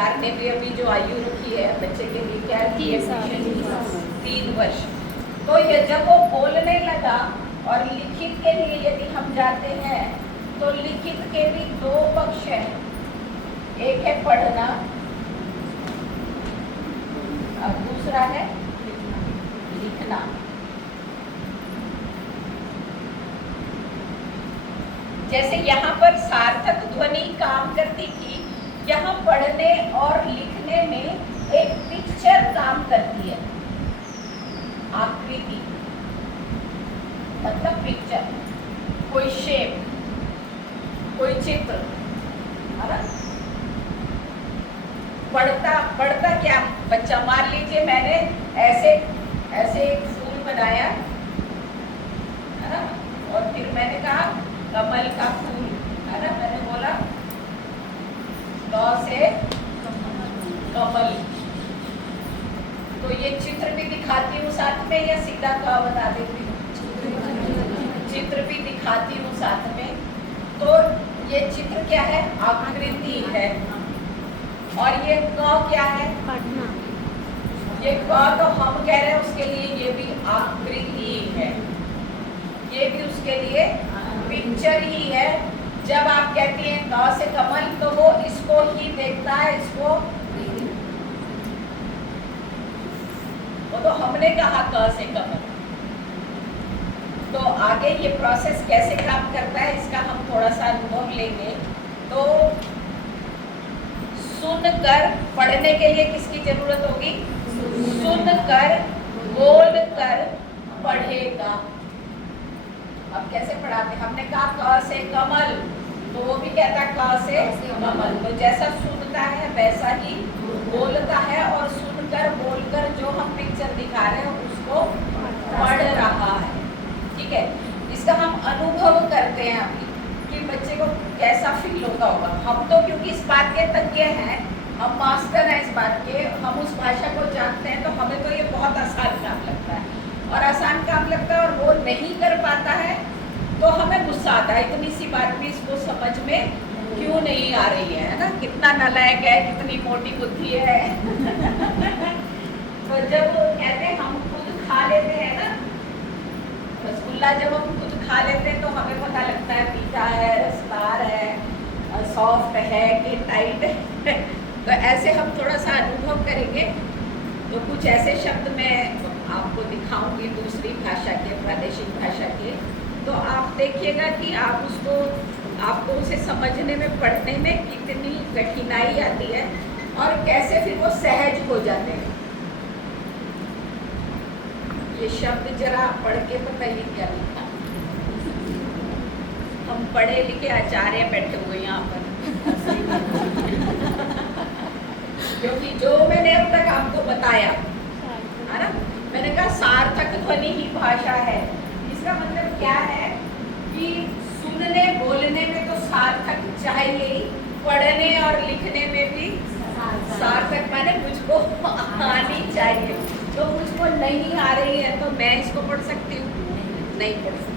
सरकार ने भी अभी जो आयु रखी है बच्चे के लिए क्या की है, 3 वर्ष। तो ये जब वो बोलने लगा, और लिखित के लिए यदि हम जाते हैं तो लिखित के भी 2 पक्ष हैं, एक है पढ़ना और दूसरा है लिखना। जैसे यहाँ पर सार्थक ध्वनि काम करती थी, यहाँ पढ़ने और लिखने में एक पिक्चर काम करती है, आकृति मतलब पिक्चर, कोई शेप, कोई चित्र, है ना। पढ़ता क्या बच्चा, मान लीजिए मैंने ऐसे ऐसे एक फूल बनाया, है ना, और फिर मैंने कहा कमल का फूल, है ना, मैंने बोला क से कमल। तो ये चित्र भी दिखाती हूँ साथ में या सीधा क बता देती हूँ? चित्र भी दिखाती हूँ साथ में। तो ये चित्र क्या है, आकृति है। और ये क क्या है, ये क तो हम कह रहे हैं उसके लिए ये भी आकृति है, ये भी उसके लिए पिक्चर ही है। जब आप कहती हैं क से कमल तो वो इसको ही देखता है, इसको वो तो हमने कहा क से कमल। तो आगे ये प्रोसेस कैसे काम करता है इसका हम थोड़ा सा अनुभव लेंगे। तो सुनकर पढ़ने के लिए किसकी जरूरत होगी, सुनकर बोलकर पढ़ेगा। अब कैसे पढ़ाते, हमने कहा क से कमल, तो वो भी कहता है क से कमल। तो जैसा सुनता है वैसा ही बोलता है, और सुनकर बोलकर जो हम पिक्चर दिखा रहे हैं उसको पढ़ रहा है। ठीक है, इसका हम अनुभव करते हैं अभी कि बच्चे को कैसा फील होता होगा। हम तो क्योंकि इस बात के तज्ञ हैं, हम मास्टर हैं इस बात के, हम उस भाषा को जानते हैं, तो हमें तो ये बहुत आसान काम लगता है। और आसान काम लगता है और वो नहीं कर पाता है तो हमें गुस्सा आता है, इतनी सी बात भी इसको समझ में क्यों नहीं आ रही है ना, कितना नालायक है, कितनी मोटी बुद्धि है। तो जब कहते हैं हम खुद खा लेते हैं ना रसगुल्ला, जब हम खुद खा लेते हैं तो हमें पता लगता है मीठा है, रसदार है, सॉफ्ट है कि टाइट है। तो ऐसे हम थोड़ा सा अनुभव करेंगे। तो कुछ ऐसे शब्द मैं आपको दिखाऊंगी दूसरी भाषा के, प्रादेशिक भाषा के, तो आप देखिएगा कि आपको उसे समझने में, पढ़ने में कितनी कठिनाई आती है और कैसे फिर वो सहज हो जाते हैं। ये शब्द जरा पढ़ के बताइए क्या लिखा। हम पढ़े लिखे आचार्य बैठे हुए यहाँ पर। क्योंकि जो मैंने अब तक आपको बताया है ना, मैंने कहा सार्थक ध्वनि ही भाषा है। इसका मतलब क्या है कि सुनने बोलने में तो सार्थक चाहिए ही, पढ़ने और लिखने में भी सार्थक, माने मुझको आनी चाहिए। तो मुझको नहीं आ रही है तो मैं इसको पढ़ सकती हूँ? नहीं पढ़ सकती।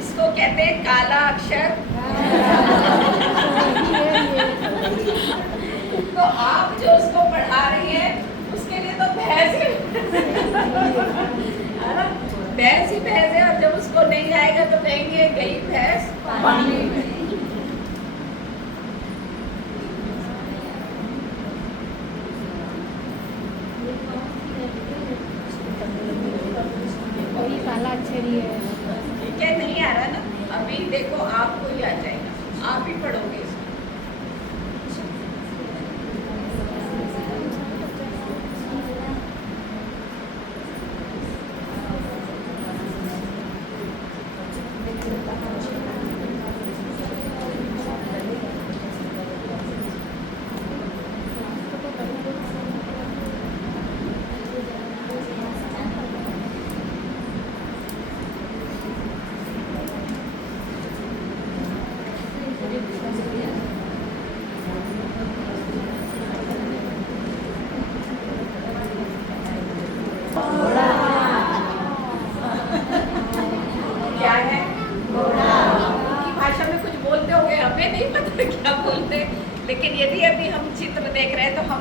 इसको कहते हैं काला अक्षर। तो आप जो उसको पढ़ा रही हैं उसके लिए तो भैंस ही भैंस ही भैंस है, और जब उसको नहीं आएगा तो कहेंगे गई भैंस पानी में। काला अक्षर ही है। क्या नहीं आ रहा ना, अभी देखो आपको ही आ जाएगा, आप ही पढ़ोगे इसको।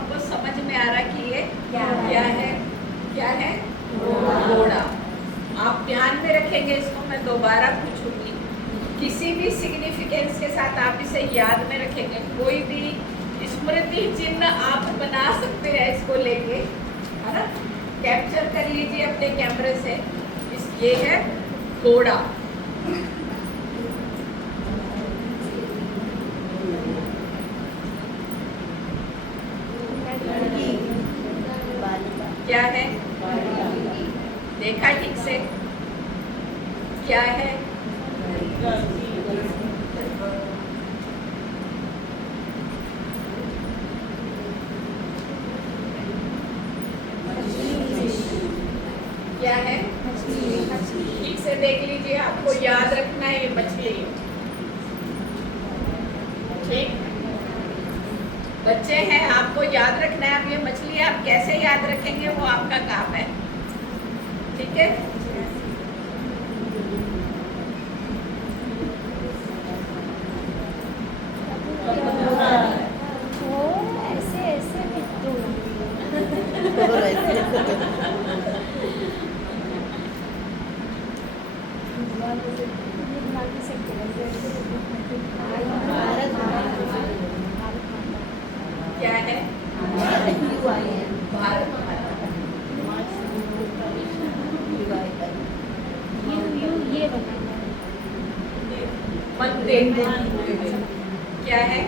सबको समझ में आ रहा कि ये क्या है? क्या है? घोड़ा। आप ध्यान में रखेंगे इसको, मैं दोबारा पूछूंगी। किसी भी सिग्निफिकेंस के साथ आप इसे याद में रखेंगे। कोई भी स्मृति चिन्ह आप बना सकते हैं इसको लेके, है ना? कैप्चर कर लीजिए अपने कैमरे से। ये है घोड़ा। क्या है? देखा ठीक से? क्या है? क्या है? ठीक से देख लीजिए, आपको याद रखना है ये मछली। ठीक, बच्चे हैं, आपको याद रखना है। अब ये मछली आप कैसे याद रखेंगे वो आपका काम है। ठीक है? वो ऐसे ऐसे बिट्टू क्या है? भारत माता। ये बनाना मंदिर। क्या है?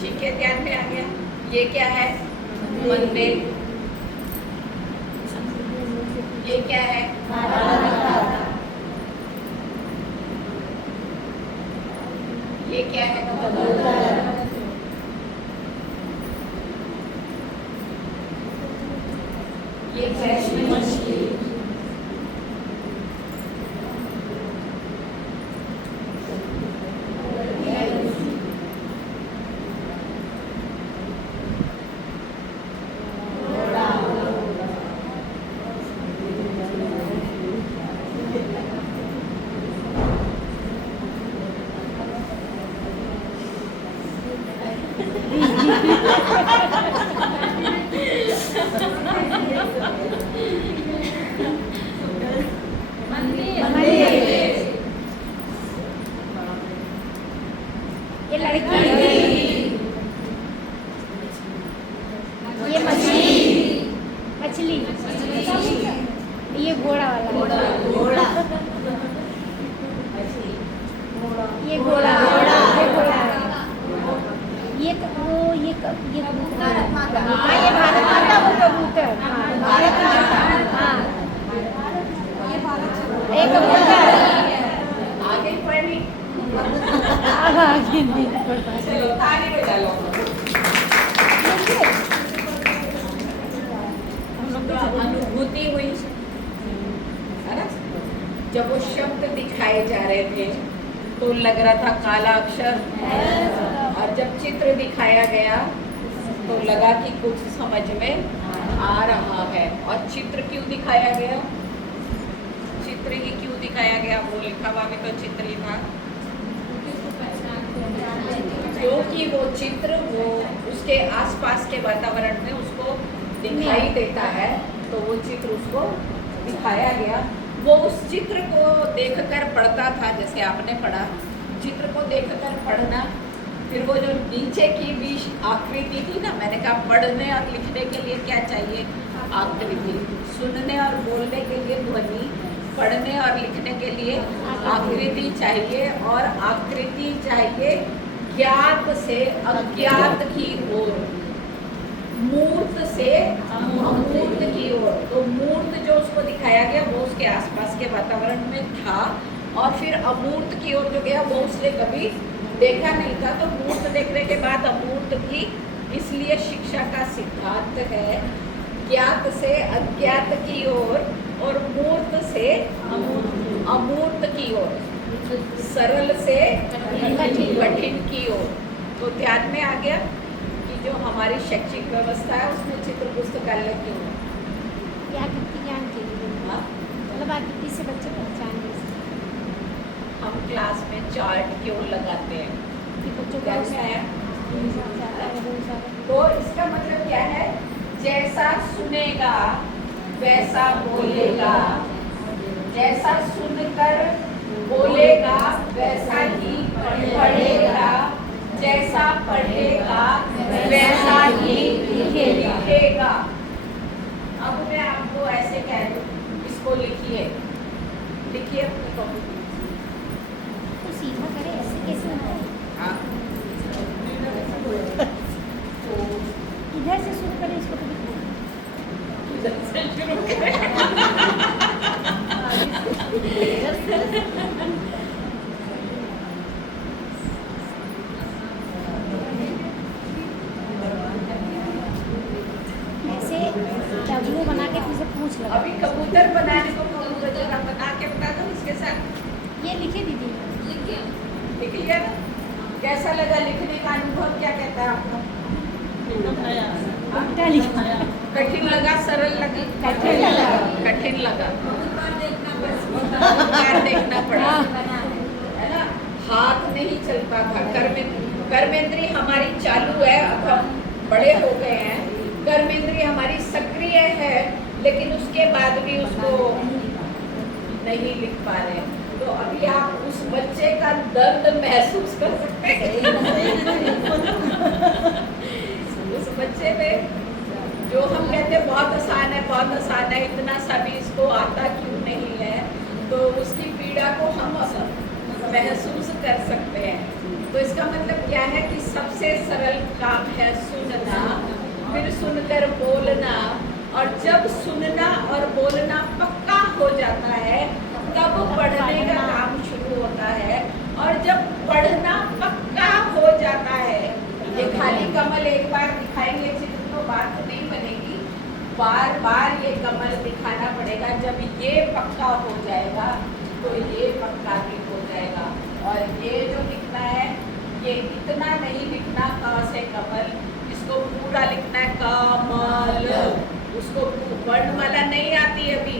ठीक है, ध्यान में आ गया। ये क्या है? मंदिर। ये क्या है? ये क्या है? ये कृष्ण मछली। ये लड़की, ये मछली, मछली, ये घोड़ा वाला, ये घोड़ा, ये घोड़ा, ये वो ये कबूतर, हाँ ये भारत माता, वो कबूतर, भारत माता, हाँ ये कबूतर। आगे पढ़ी। आगे नहीं पढ़ा। चलो ताली बजा लो। अनुभूति हुई है ना? जब वो शब्द दिखाए जा रहे थे तो लग रहा था काला अक्षर, और जब चित्र दिखाया गया तो लगा कि कुछ समझ में आ रहा है। और चित्र क्यों दिखाया गया? चित्र ही क्यों दिखाया गया? वो लिखा हुआ भी तो चित्र ही था, क्योंकि वो चित्र वो उसके आसपास के वातावरण में उसको दिखाई देता है, तो वो चित्र उसको दिखाया गया। वो उस चित्र को देखकर पढ़ता था, जैसे आपने पढ़ा, चित्र को देखकर पढ़ना। फिर वो जो नीचे की भी आकृति थी ना, मैंने कहा पढ़ने और लिखने के लिए क्या चाहिए? आकृति। सुनने और बोलने के लिए ध्वनि, पढ़ने और लिखने के लिए आकृति चाहिए, और आकृति चाहिए ज्ञात से अज्ञात की ओर, मूर्त से अमूर्त की ओर। तो मूर्त जो उसको दिखाया गया वो उसके आसपास के वातावरण में था, और फिर अमूर्त की ओर जो गया वो उसने कभी देखा नहीं था। तो मूर्त देखने के बाद अमूर्त की, इसलिए शिक्षा का सिद्धांत है ज्ञात से अज्ञात की ओर और मूर्त से अमूर्त की ओर, सरल से कठिन की ओर। तो ध्यान में आ गया कि जो हमारी शैक्षिक व्यवस्था है उसमें चित्र पुस्तकालय क्यों है? ज्ञान के लिए, हाँ? मतलब आकृति से बच्चे पहचान ले सकते हम क्लास में चार्ट क्यों लगाते हैं? कि बच्चों को ध्यान में आया? तो इसका मतलब क्या है? जैसा सुनेगा वैसा बोलेगा, जैसा सुनकर बोलेगा वैसा ही पढ़ेगा, जैसा पढ़ेगा वैसा ही लिखेगा। अब मैं आपको ऐसे कह दूं, इसको लिखिए, लिखिए अपनी कॉपी। तो सीधा करे, ऐसे कैसे होता है? हाँ, इधर से शुरू करें इसको तो लिखना। इधर से शुरू करें। ऐसे डब्लू बना के फिर से पूछ लगा। अभी कबूतर बनाने को कहूँगा, जरा बना के बता दो इसके साथ। ये लिखे दीदी। लिख लिया ना? कैसा लगा लिखने का अनुभव, क्या कहता है आपका? क्या लिखा? कठिन लगा, सरल लगा? कठिन लगा। कठिन लगा। बार देखना पड़ा, है ना? हाथ नहीं चलता था, कर्मेंद्री हमारी चालू है, अब हम बड़े हो गए हैं, कर्मेंद्री हमारी सक्रिय है, लेकिन उसके बाद भी उसको नहीं लिख पा रहे। तो अभी आप उस बच्चे का दर्द महसूस कर सकते हैं। उस बच्चे में जो हम कहते हैं बहुत आसान है, बहुत आसान है, इतना सा भी इसको आता क्यों नहीं है, तो उसकी पीड़ा को हम महसूस कर सकते हैं। तो इसका मतलब क्या है कि सबसे सरल काम है सुनना, फिर सुनकर बोलना, और जब सुनना और बोलना पक्का हो जाता है तब पढ़ने का काम शुरू होता है, और जब पढ़ना पक्का हो जाता है, ये खाली कमल एक बार दिखाएंगे चित्र तो बात नहीं बनेगी, बार बार ये कमल दिखाना पड़ेगा। जब ये पक्का हो जाएगा तो ये पक्का भी हो जाएगा। और ये जो लिखना है, ये इतना नहीं लिखना क से कमल, इसको पूरा लिखना है कमल। उसको वर्णमाला नहीं आती अभी,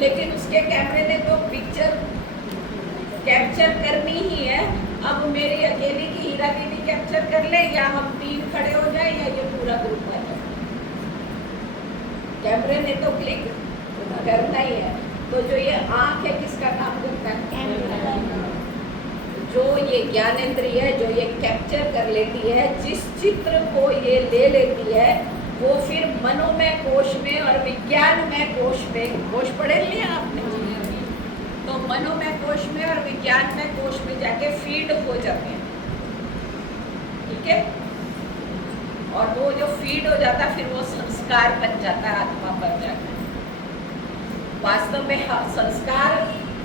लेकिन उसके कैमरे ने तो पिक्चर कैप्चर करनी ही है। अब मेरी अकेली की हीरा दीदी कैप्चर कर ले, या हम 3 खड़े हो जाए, या ये पूरा ग्रुप आ जाए। कैमरे ने तो क्लिक करना ही है। तो जो ये आँख है किसका काम करता है? जो ये ज्ञानेंद्रिय है, जो ये कैप्चर कर लेती है, जिस चित्र को ये ले लेती है, वो फिर मनोमय कोश में और विज्ञानमय कोश में, कोश पढ़े लिए आपने, तो मनोमय कोश में और विज्ञानमय कोश में जाके फीड हो जाते हैं, ठीक है? और वो जो फीड हो जाता है, फिर वो संस्कार बन जाता है, आत्मा बन जाता है। वास्तव में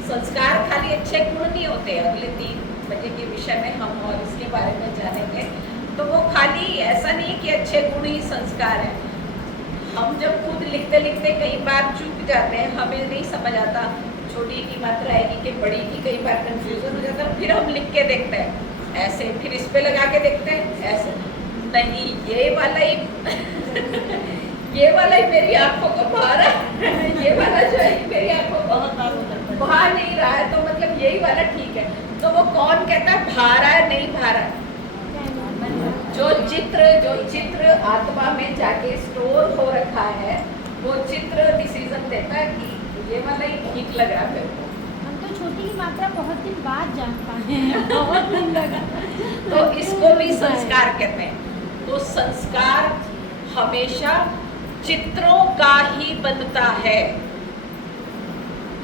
संस्कार खाली अच्छे गुण नहीं होते। अगले 3 बजे के विषय में हम और इसके बारे में जानेंगे। तो वो खाली ऐसा नहीं कि अच्छे गुण ही संस्कार है। हम जब खुद लिखते लिखते कई बार चूक जाते हैं, हमें नहीं समझ आता छोटी की मात्रा आएगी कि बड़ी की, कई बार कंफ्यूजन हो जाता है। फिर हम लिख के देखते हैं ऐसे, फिर इस पे लगा के देखते हैं ऐसे, नहीं ये वाला ही ये वाला ही मेरी आंखों को भा रहा है, ये वाला जो है मेरी आंखों को भा नहीं रहा है, तो मतलब यही वाला ठीक है। तो वो कौन कहता है भा रहा है नहीं भा रहा है? जो चित्र आत्मा में जाके स्टोर हो रखा है, वो चित्र डिसीजन देता है कि ये वाला ही ठीक लग रहा है मेरे को। हम तो छोटी की मात्रा बहुत दिन बाद जान पाए हैं, बहुत दिन लगा। तो इसको भी संस्कार कहते हैं। तो संस्कार हमेशा चित्रों का ही बनता है।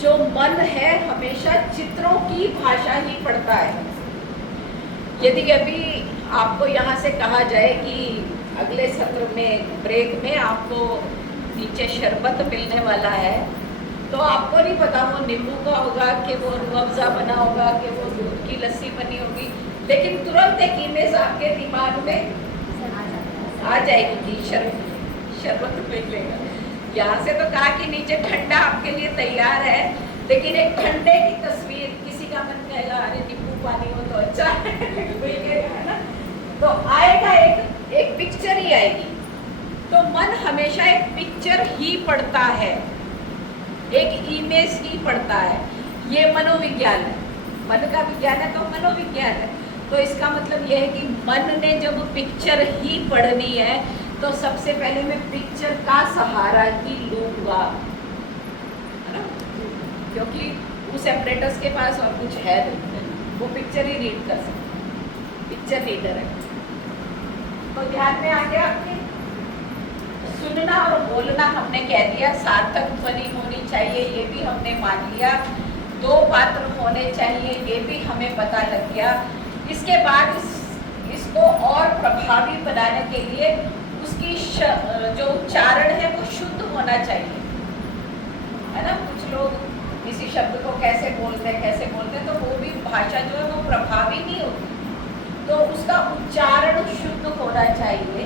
जो मन है हमेशा चित्रों की भाषा ही पढ़ता है। यदि अभी आपको यहाँ से कहा जाए कि अगले सत्र में ब्रेक में आपको नीचे शरबत मिलने वाला है, तो आपको नहीं पता वो नींबू का होगा कि वो रूह अफ़ज़ा बना होगा कि वो दूध की लस्सी बनी होगी, लेकिन तुरंत एक इमेज आपके दिमाग में आ जाएगी कि शरबत मिलेगा। यहाँ से तो कहा कि नीचे ठंडा आपके लिए तैयार है, लेकिन एक ठंडे की तस्वीर, किसी का मन कहेगा अरे नींबू पानी हो तो अच्छा है ना, तो आएगा एक पिक्चर ही आएगी। तो मन हमेशा एक पिक्चर ही पढ़ता है, एक इमेज ही पढ़ता है। ये मनोविज्ञान है, मन का विज्ञान है तो मनोविज्ञान है। तो इसका मतलब यह है कि मन ने जब पिक्चर ही पढ़नी है तो सबसे पहले मैं पिक्चर का सहारा ही लूंगा, है ना, क्योंकि उस एपरेटस के पास और कुछ है नहीं, वो पिक्चर ही रीड कर सकता, पिक्चर रीडर है। तो ध्यान में आ गया आपके? सुनना और बोलना हमने कह दिया, सार्थक ध्वनि होनी चाहिए ये भी हमने मान लिया, दो पात्र होने चाहिए ये भी हमें पता लग गया। इसके बाद इसको और प्रभावी बनाने के लिए उसकी जो उच्चारण है वो शुद्ध होना चाहिए, है ना। कुछ लोग किसी शब्द को कैसे बोलते हैं तो वो भी भाषा जो है वो प्रभावी नहीं होती, तो उसका उच्चारण शुद्ध होना चाहिए।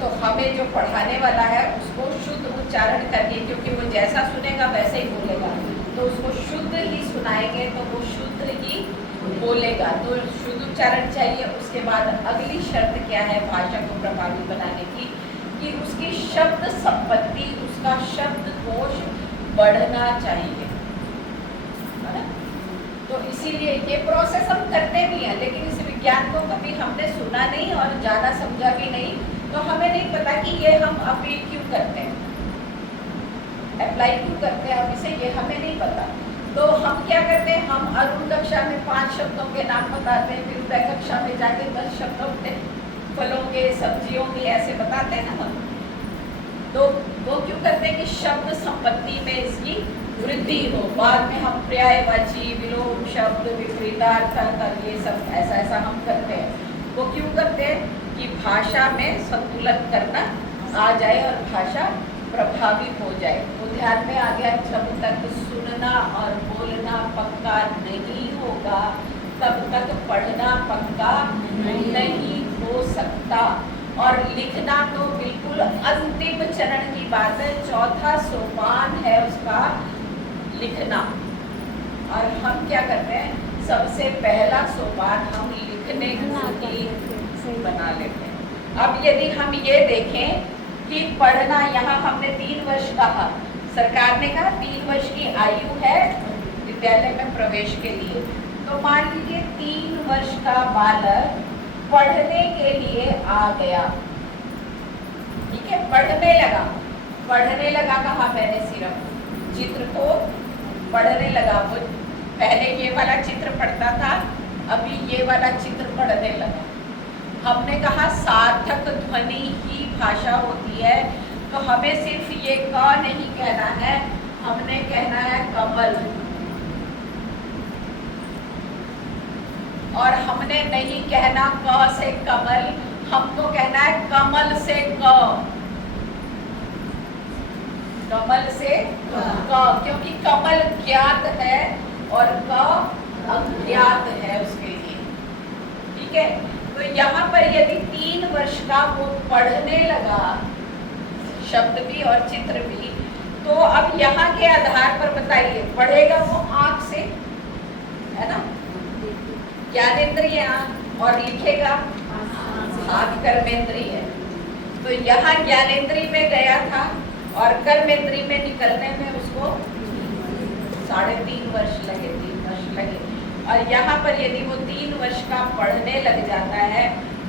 तो हमें जो पढ़ाने वाला है उसको शुद्ध उच्चारण करके, क्योंकि वो जैसा सुनेगा वैसे ही बोलेगा, तो उसको शुद्ध ही सुनाएंगे तो वो शुद्ध ही बोलेगा, तो शुद्ध उच्चारण चाहिए। उसके बाद अगली शर्त क्या है भाषा को प्रभावी बनाने की, कि उसकी शब्द संपत्ति, उसका शब्द कोश बढ़ना चाहिए, है ना। तो इसीलिए ये प्रोसेस हम करते भी हैं, लेकिन इस विज्ञान को कभी हमने सुना नहीं और जाना समझा भी नहीं, तो हमें नहीं पता कि ये हम अपील क्यों करते हैं, अप्लाई क्यों करते हैं हम इसे, ये हमें नहीं पता। तो हम क्या करते हैं, हम अरुण कक्षा में 5 शब्दों के नाम बताते हैं, फिर उदय कक्षा में जाके 10 शब्दों के, फलों के, सब्जियों के, ऐसे बताते हैं ना हम। तो वो क्यों करते हैं कि शब्द संपत्ति में इसकी वृद्धि हो। बाद में हम पर्यायवाची, विलोम शब्द, विपरीतार्थ, ये सब ऐसा हम करते हैं। वो क्यों करते हैं कि भाषा में संतुलन करना आ जाए और भाषा प्रभावी हो जाए। तो ध्यान में आ गया, जब तक सुनना और बोलना पक्का नहीं होगा तब तक पढ़ना पक्का नहीं हो सकता। और लिखना तो बिल्कुल अंतिम चरण की बात है, चौथा सोपान है उसका लिखना। और हम क्या करते हैं, सबसे पहला सोपान हम लिखने की बना लेते हैं। अब यदि हम ये देखें कि पढ़ना, यहाँ हमने 3 वर्ष कहा, सरकार ने कहा 3 वर्ष की आयु है विद्यालय में प्रवेश के लिए। तो मान लीजिए 3 वर्ष का बालक पढ़ने के लिए आ गया, ठीक है, पढ़ने लगा कहा मैंने, सिर्फ चित्र को पढ़ने लगा। वो पहले ये वाला चित्र पढ़ता था, अभी ये वाला चित्र पढ़ने लगा। हमने कहा सार्थक ध्वनि ही भाषा होती है, तो हमें सिर्फ ये क नहीं कहना है, हमने कहना है कमल। और हमने नहीं कहना क से कमल, हमको कहना है कमल से क, कमल से क, क्योंकि कमल ज्ञात है और क अज्ञात है उसके लिए, ठीक है। तो यहाँ पर यदि 3 वर्ष का वो पढ़ने लगा, शब्द भी और चित्र भी, तो अब यहाँ के आधार पर बताइए, पढ़ेगा वो आँख से, है ना, ज्ञानेंद्रिय आँख, और लिखेगा हाथ कर्मेंद्रिय है। तो यहाँ ज्ञानेंद्रिय में गया था और कर्मेंद्रिय में निकलने में उसको 3.5 वर्ष लगे, 3 वर्ष लगे। और यहाँ पर यदि वो 3 वर्ष का पढ़ने लग जाता है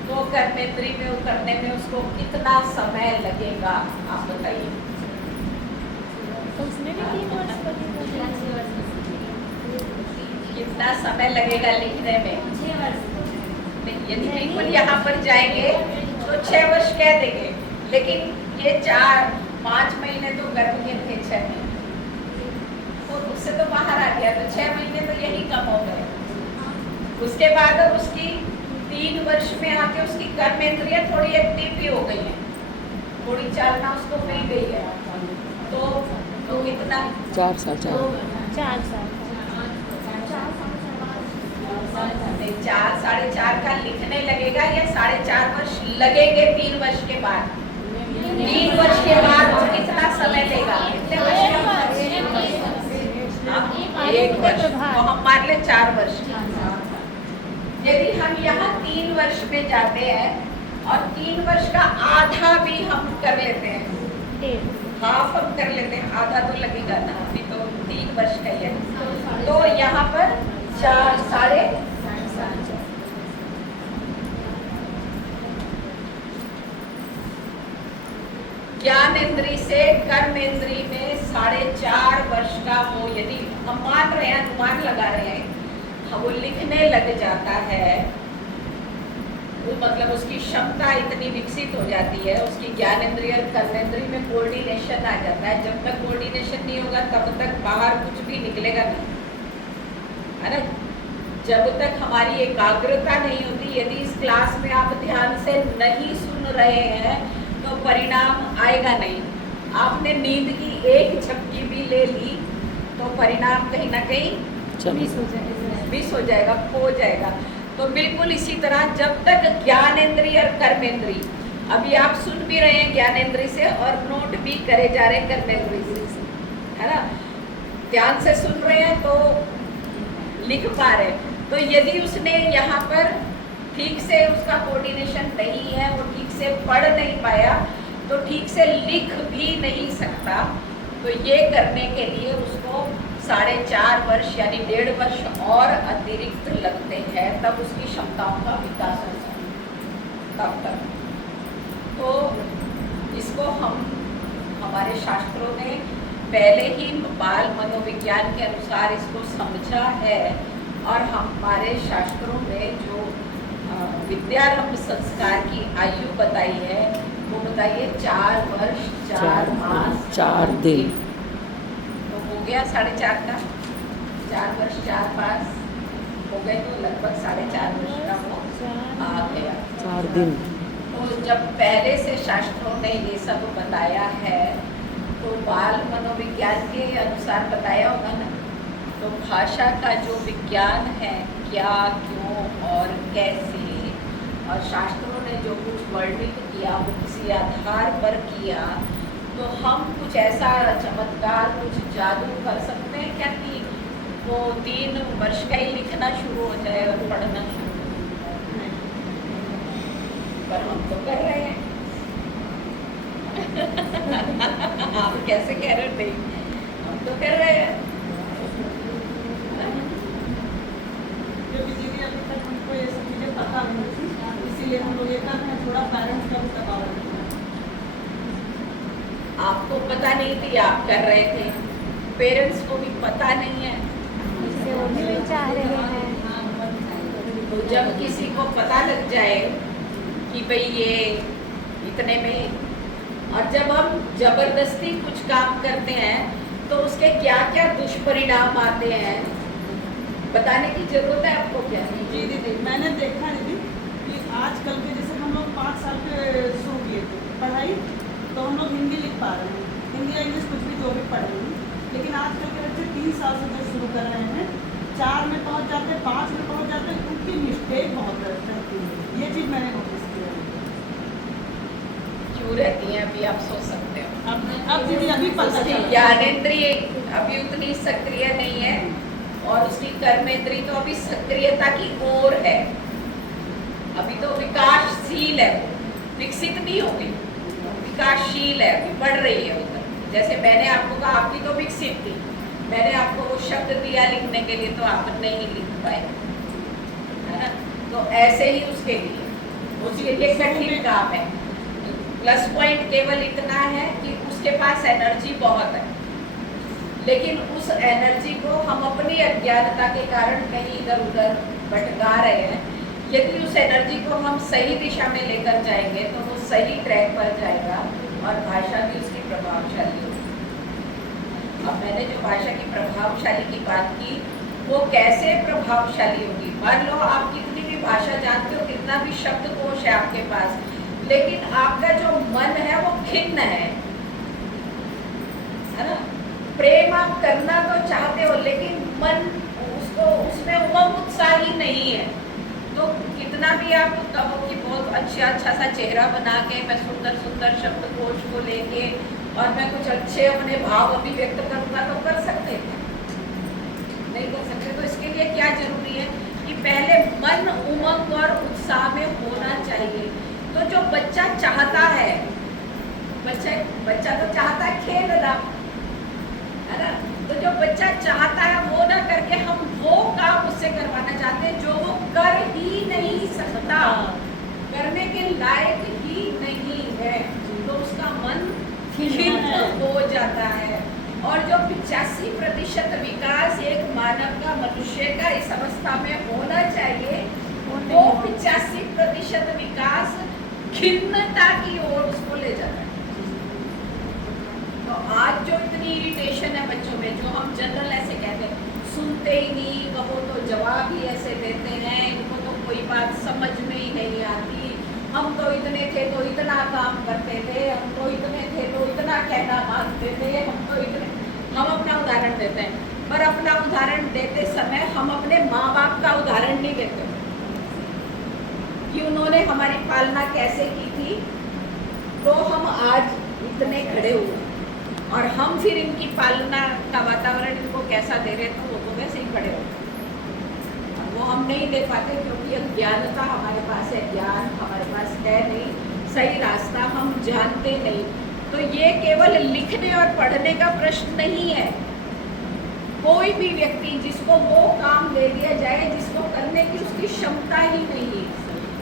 तो कर्मेंद्रिय में उतरने में उसको कितना समय लगेगा, आप बताइए। तो उसमें भी 3 वर्ष कितना समय लगेगा लिखने में? 6 वर्ष। यदि बिल्कुल यहाँ पर जाएंगे तो 6 वर्ष कह देंगे, लेकिन ये 4-5 महीने तो गर्भ के थे, 6 महीने तो उससे तो बाहर आ गया, तो 6 महीने तो यही कम हो गए। उसके बाद अब उसकी 3 वर्ष में आके उसकी कर्मेंद्रियां थोड़ी एक्टिव भी हो गई है, थोड़ी चालना उसको मिल गई है। तो कितना? 4 साल 4.5 का लिखने लगेगा या 4.5 वर्ष लगेंगे 3 वर्ष के बाद? 3 वर्ष के बाद वो कितना समय लेगा? कितने वर्ष के बाद? 1 वर्ष। तो हम मान ले 4 वर्ष। यदि हम यहाँ 3 वर्ष में जाते हैं और 3 वर्ष का आधा भी हम कर लेते हैं, हाफ हम कर लेते हैं, आधा तो लगेगा ना, अभी तो 3 वर्ष का ही है, तो यहाँ पर 4 साढ़े ज्ञानेंद्री से कर्मेंद्री में 4.5 वर्ष का वो, यदि हम मान रहे हैं, अनुमान लगा रहे हैं, वो लिखने लग जाता है, वो मतलब उसकी क्षमता इतनी विकसित हो जाती है, उसकी ज्ञानेंद्रिय और कर्मेंद्रिय में कोऑर्डिनेशन आ जाता है। जब तक कोऑर्डिनेशन नहीं होगा तब तक बाहर कुछ भी निकलेगा नहीं, है ना। जब तक हमारी एकाग्रता नहीं होती, यदि इस क्लास में आप ध्यान से नहीं सुन रहे हैं तो परिणाम आएगा नहीं। आपने नींद की एक झपकी भी ले ली तो परिणाम कहीं ना कहीं मिस हो जाएगा, खो जाएगा। तो बिल्कुल इसी तरह जब तक ज्ञानेंद्रिय और कर्मेंद्रिय, अभी आप सुन भी रहे हैं ज्ञानेंद्रिय से और नोट भी करे जा रहे हैं कर्मेंद्रिय से, है ना। ध्यान से सुन रहे हैं तो लिख पा रहे हैं। तो यदि उसने यहाँ पर ठीक से उसका कोऑर्डिनेशन नहीं है, वो ठीक से पढ़ नहीं पाया, तो ठीक से लिख भी नहीं सकता। तो ये करने के लिए उसको 4.5 वर्ष यानी 1.5 वर्ष और अतिरिक्त लगते हैं, तब उसकी क्षमताओं का विकास हो सकता तब तक। तो इसको हमारे शास्त्रों ने पहले ही बाल मनोविज्ञान के अनुसार इसको समझा है, और हमारे शास्त्रों में जो विद्यारंभ संस्कार की आयु बताई है वो बताइए 4 वर्ष 4 मास 4 दिन। तो हो गया 4.5 का, 4 वर्ष 4 मास हो गए, तो लगभग 4.5 वर्ष का वो आ गया। 4 दिन। तो जब पहले से शास्त्रों ने ये सब बताया है तो बाल मनोविज्ञान के अनुसार बताया होगा ना। तो भाषा का जो विज्ञान है, क्या, क्यों और कैसे, और शास्त्रों ने जो कुछ वर्णित किया वो किसी आधार पर किया, तो हम कुछ ऐसा चमत्कार, कुछ जादू कर सकते हैं क्या कि वो 3 वर्ष का ही लिखना शुरू हो जाए और पढ़ना शुरू हो जाए? पर हम तो कर रहे हैं। आप कैसे कह रहे हो? नहीं, हम तो कर रहे हैं। दीदी अभी तक हमको ये सब चीज़ें पता नहीं थी, इसीलिए हम लोग ये कर रहे हैं, थोड़ा पेरेंट्स का भी दबाव है। आपको पता नहीं थी, आप कर रहे थे, पेरेंट्स को भी पता नहीं है, इससे वो भी नहीं चाह रहे हैं। तो जब किसी को पता लग जाए कि भाई ये इतने में, और जब हम जबरदस्ती कुछ काम करते हैं तो उसके क्या क्या दुष्परिणाम आते हैं बताने की जरूरत है आपको क्या? जी दीदी, मैंने देखा दीदी कि आजकल के, जैसे हम लोग 5 साल पे शुरू किए थे पढ़ाई, तो हम लोग हिंदी लिख पा रहे हैं, हिंदी या इंग्लिश कुछ भी जो भी पढ़ रहे हैं। लेकिन आजकल के बच्चे 3 साल से जो शुरू कर रहे हैं, 4 में पहुंच जाते हैं, 5 में पहुंच जाते हैं, उनकी मिस्टेक बहुत रहती है। ये चीज़ मैंने नोटिस किया है। क्यों रहती है अभी आप सोच सकते हो। अब दीदी अभी पता उसकी चला। ज्ञानेंद्रिय अभी उतनी सक्रिय नहीं है और उसकी कर्मेंद्रिय तो अभी सक्रियता की ओर है, अभी तो विकासशील है, विकसित नहीं हो गई, विकासशील है, अभी बढ़ रही है उधर। जैसे मैंने आपको कहा आपकी तो विकसित थी, मैंने आपको वो शब्द दिया लिखने के लिए तो आप नहीं लिख पाए, है ना। तो ऐसे ही उसके लिए कठिन काम है। प्लस पॉइंट केवल इतना है कि उसके पास एनर्जी बहुत है, लेकिन उस एनर्जी को हम अपनी अज्ञानता के कारण कहीं इधर उधर भटका रहे हैं। यदि उस एनर्जी को हम सही दिशा में लेकर जाएंगे तो वो सही ट्रैक पर जाएगा और भाषा भी उसकी प्रभावशाली होगी। अब मैंने जो भाषा की प्रभावशाली की बात की, वो कैसे प्रभावशाली होगी? मान लो आप कितनी भी भाषा जानते हो, कितना भी शब्दकोश है आपके पास, लेकिन आपका जो मन है वो खिन्न है ना। प्रेम आप करना तो चाहते हो लेकिन मन उसको, उसमें उमंग उत्साह ही नहीं है, तो कितना भी आप कहो कि बहुत अच्छा सा चेहरा बना के, मैं सुंदर सुंदर शब्दकोश को लेके और मैं कुछ अच्छे अपने भाव अभिव्यक्त करूँगा, तो कर सकते हैं? नहीं कर सकते। तो इसके लिए क्या जरूरी है कि पहले मन उमंग और उत्साह में होना चाहिए। तो जो बच्चा चाहता है, बच्चा तो चाहता है खेलना, है ना। तो जो बच्चा चाहता है वो ना करके हम वो काम उससे करवाना चाहते हैं जो वो कर ही नहीं सकता, करने के लायक ही नहीं है, तो उसका मन और जो 85% विकास एक मानव का, मनुष्य का इस अवस्था में होना चाहिए, वो 85% विकास खिन्नता की ओर उसको ले जाता है। तो आज जो इतनी इरिटेशन है बच्चों में, जो हम जनरल ऐसे कहते हैं, सुनते ही नहीं, कहो तो जवाब ही ऐसे देते हैं, इनको तो कोई बात समझ में ही नहीं आती, हम तो इतने थे तो इतना काम करते थे, हम तो इतने थे तो इतना कहना मानते थे, हम अपना उदाहरण देते हैं, पर अपना उदाहरण देते समय हम अपने माँ बाप का उदाहरण नहीं देते कि उन्होंने हमारी पालना कैसे की थी, तो हम आज इतने खड़े हुए, और हम फिर इनकी पालना का वातावरण इनको कैसा दे रहे थे, वो तो वैसे ही खड़े हो, वो हम नहीं दे पाते क्योंकि अज्ञानता हमारे पास है, ज्ञान हमारे पास है नहीं, सही रास्ता हम जानते नहीं। तो ये केवल लिखने और पढ़ने का प्रश्न नहीं है। कोई भी व्यक्ति जिसको वो काम दे दिया जाए जिसको करने की उसकी क्षमता ही नहीं है,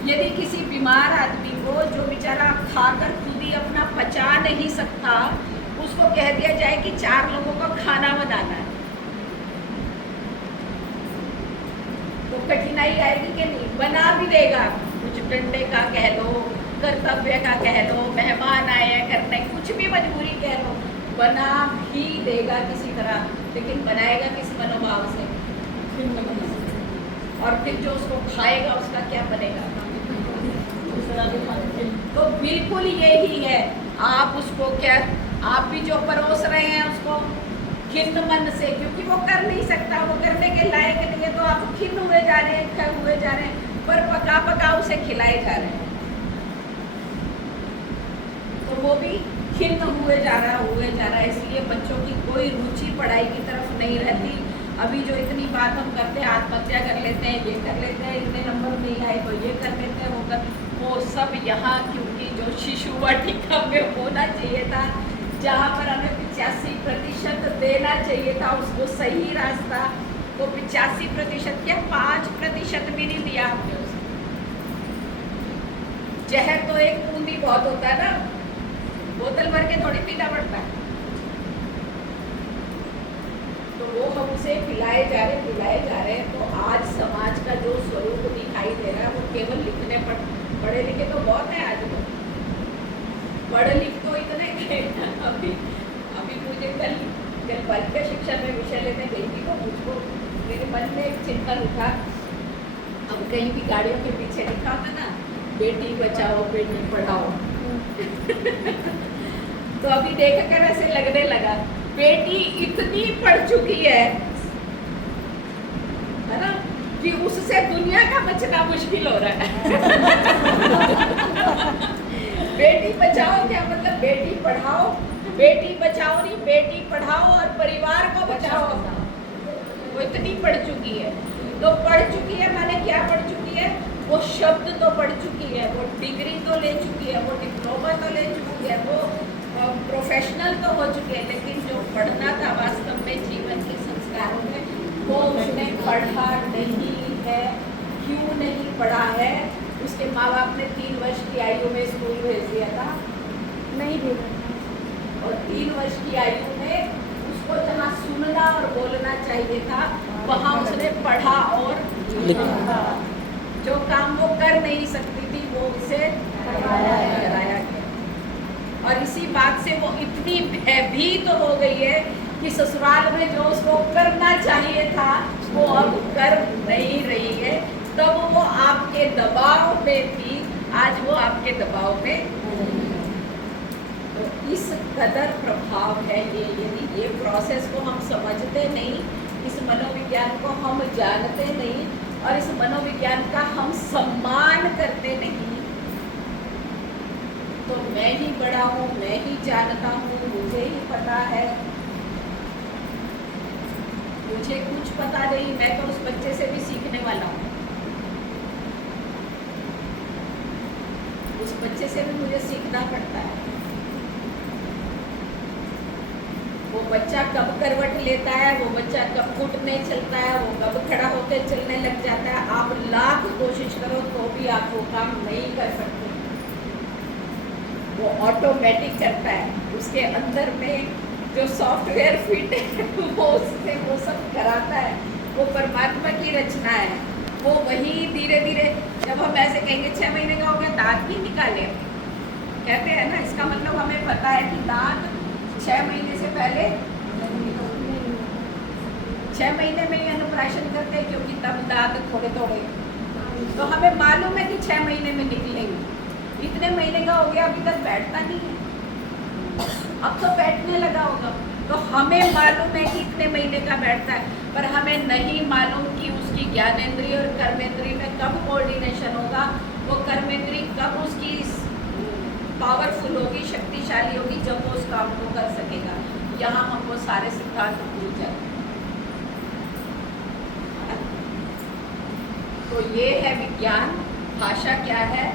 यदि किसी बीमार आदमी को, जो बेचारा खाकर खुद ही अपना पचा नहीं सकता, उसको कह दिया जाए कि 4 लोगों का खाना बनाना है, तो कठिनाई आएगी कि नहीं? बना भी देगा, कुछ डंडे का कह लो, कर्तव्य का कह लो, मेहमान आए हैं करने, कुछ भी मजबूरी कह लो, बना भी देगा किसी तरह, लेकिन बनाएगा किस मनोभाव से? और फिर जो उसको खाएगा उसका क्या बनेगा? तो बिल्कुल यही है, आप उसको क्या, आप भी जो परोस रहे हैं उसको खिन्न मन से, क्योंकि वो कर नहीं सकता, वो करने के लायक नहीं है, तो आप खिन्न हुए जा रहे हैं, खर हुए जा रहे हैं, पर पका पका उसे खिलाए जा रहे हैं, तो वो भी खिन्न हुए जा रहा है। इसलिए बच्चों की कोई रुचि पढ़ाई की तरफ नहीं रहती। अभी जो इतनी बात हम करते हैं, आत्महत्या कर लेते हैं, ये कर लेते हैं, इतने नंबर नहीं आए तो ये कर लेते हैं, वो सब यहाँ, क्योंकि जो शिशु वाटिका में होना चाहिए था, जहाँ पर हमें 85% देना चाहिए था उसको सही रास्ता, तो 85% क्या 5% भी नहीं दिया हमने उसको। जहर तो एक बूंद ही बहुत होता है ना, बोतल भर के थोड़ी पीना पड़ता है, तो वो हम उसे पिलाए जा रहे हैं। तो आज समाज का जो स्वरूप दिखाई दे रहा है वो केवल लिखने पढ़े लिखे तो बहुत है, आज तो पढ़े लिख तो इतने गए। अभी मुझे कल बालिका शिक्षा में विषय लेने गई थी, तो मुझको मेरे मन में एक चिंतन उठा, अब कहीं भी गाड़ियों के पीछे लिखा होता ना, बेटी बचाओ बेटी पढ़ाओ तो अभी देख कर ऐसे लगने लगा, बेटी इतनी पढ़ चुकी है ना, कि उससे दुनिया का बचना मुश्किल हो रहा है बेटी बचाओ क्या मतलब? बेटी पढ़ाओ, बेटी बचाओ नहीं, बेटी पढ़ाओ और परिवार को बचाओ। वो इतनी पढ़ चुकी है, तो पढ़ चुकी है माने क्या पढ़ चुकी है? वो शब्द तो पढ़ चुकी है, वो डिग्री तो ले चुकी है, वो डिप्लोमा तो ले चुकी है, वो प्रोफेशनल तो हो चुके हैं, लेकिन जो पढ़ना था वास्तव में जीवन के संस्कारों में, वो उसने पढ़ा नहीं है। क्यों नहीं पढ़ा है? उसके माँ बाप ने 3 वर्ष की आयु में स्कूल भेज दिया था, नहीं भेजा, और 3 वर्ष की आयु में उसको जहाँ सुनना और बोलना चाहिए था, वहाँ उसने पढ़ा और लिखा। जो काम वो कर नहीं सकती थी वो उसे कराया गया, और इसी बात से वो इतनी भयभीत हो गई है कि ससुराल में जो उसको करना चाहिए था वो अब कर नहीं रही है। तब वो आपके दबाव में थी, आज वो आपके दबाव में। तो इस कदर प्रभाव है ये, यदि ये प्रोसेस को हम समझते नहीं, इस मनोविज्ञान को हम जानते नहीं, और इस मनोविज्ञान का हम सम्मान करते नहीं, तो मैं ही बड़ा हूँ, मैं ही जानता हूँ, मुझे ही पता है, मुझे कुछ पता नहीं, मैं तो उस बच्चे से भी सीखने वाला हूँ, उस बच्चे से भी मुझे सीखना पड़ता है। वो बच्चा कब करवट लेता है, वो बच्चा कब घुटने चलता है, वो कब खड़ा होकर चलने लग जाता है, आप लाख कोशिश करो तो भी आप वो काम नहीं कर सकते। वो ऑटोमेटिक करता है, उसके अंदर में जो सॉफ्टवेयर फिट है वो उससे वो सब कराता है, वो परमात्मा की रचना है। वो वही धीरे धीरे, जब हम ऐसे कहेंगे 6 महीने का हो गया दांत नहीं निकाले, कहते हैं ना, इसका मतलब हमें पता है कि दांत 6 महीने से पहले 6 महीने में ही अन्नप्राशन करते हैं, क्योंकि तब दांत थोड़े थोड़े, तो हमें मालूम है कि 6 महीने में निकलेंगे। इतने महीने का हो गया अभी तक बैठता नहीं है, अब तो बैठने लगा होगा, तो हमें मालूम है कि इतने महीने का बैठता है, पर हमें नहीं मालूम कि उसकी ज्ञानेंद्रिय और कर्मेंद्रिय में कब कोऑर्डिनेशन होगा, वो कर्मेंद्रिय कब उसकी पावरफुल होगी, शक्तिशाली होगी, जब वो उस काम को कर सकेगा। यहाँ हम वो सारे सिद्धांत भूल जाते हैं। तो ये है विज्ञान, भाषा क्या है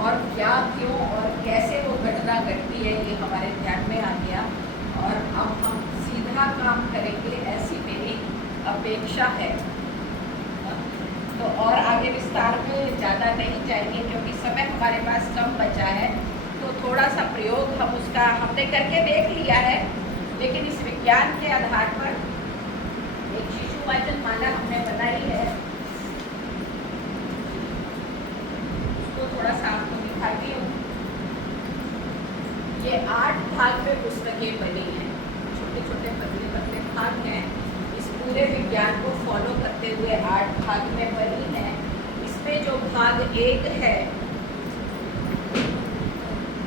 और क्या, क्यों और कैसे वो घटना घटती है, ये हमारे ध्यान में आ गया। और अब हम सीधा काम करेंगे, ऐसी मेरी अपेक्षा है। तो और आगे विस्तार में ज़्यादा नहीं जाएंगे, क्योंकि समय हमारे पास कम बचा है। तो थोड़ा सा प्रयोग हम उसका हमने करके देख लिया है, लेकिन इस विज्ञान के आधार पर एक शिशुवाचन माला हमने बनाई है, उसको थोड़ा सा आपको दिखाती हूँ। ये 8 भाग में पुस्तकें बनी हैं, छोटे छोटे पतले पतले भाग हैं। इस पूरे विज्ञान को फॉलो करते हुए 8 भाग में बनी है। इसमें जो भाग 1 है,